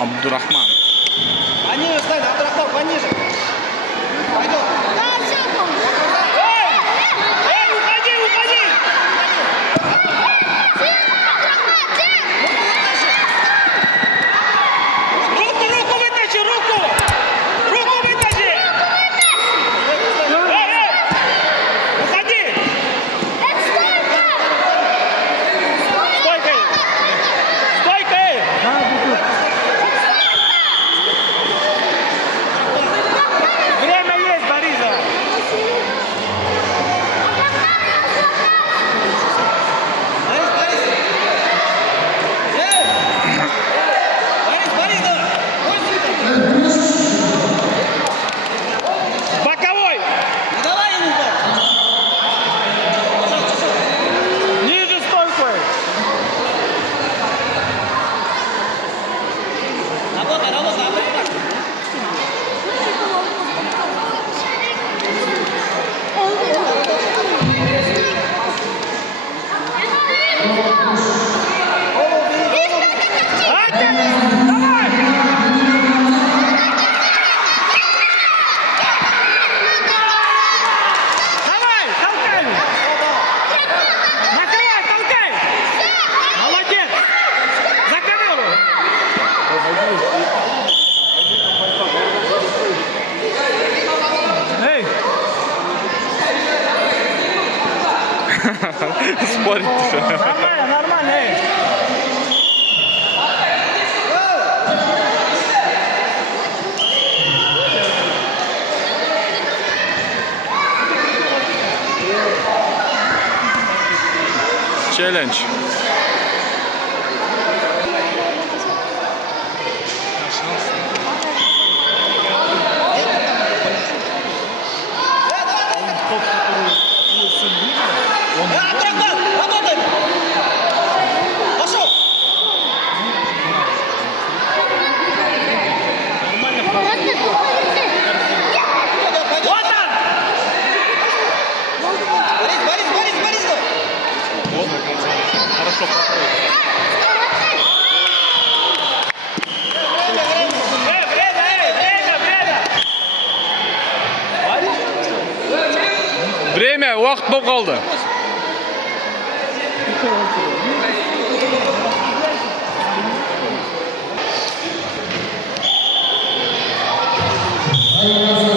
Абдурахман. Пониже стань, Абдурахман, пониже. Пойдем. Уходи, уходи! Руку вытащи, руку! Руку вытащи! Уходи! Стойкой! Стойкой! Время есть, Бориса! Боковой! Не давай ему бок! Ниже стойкой! Работай, работай, Абдурахман! Давай, толкай! Накрывай, толкай! Молодец! За камеру! Эй! Спорить еще. Нормально, нормально, эй! Челлендж. Абдурахман, работай! Пошел! Пойдем! Вот он! Борис! Хорошо Время, уақыт болып қалды. Ayo,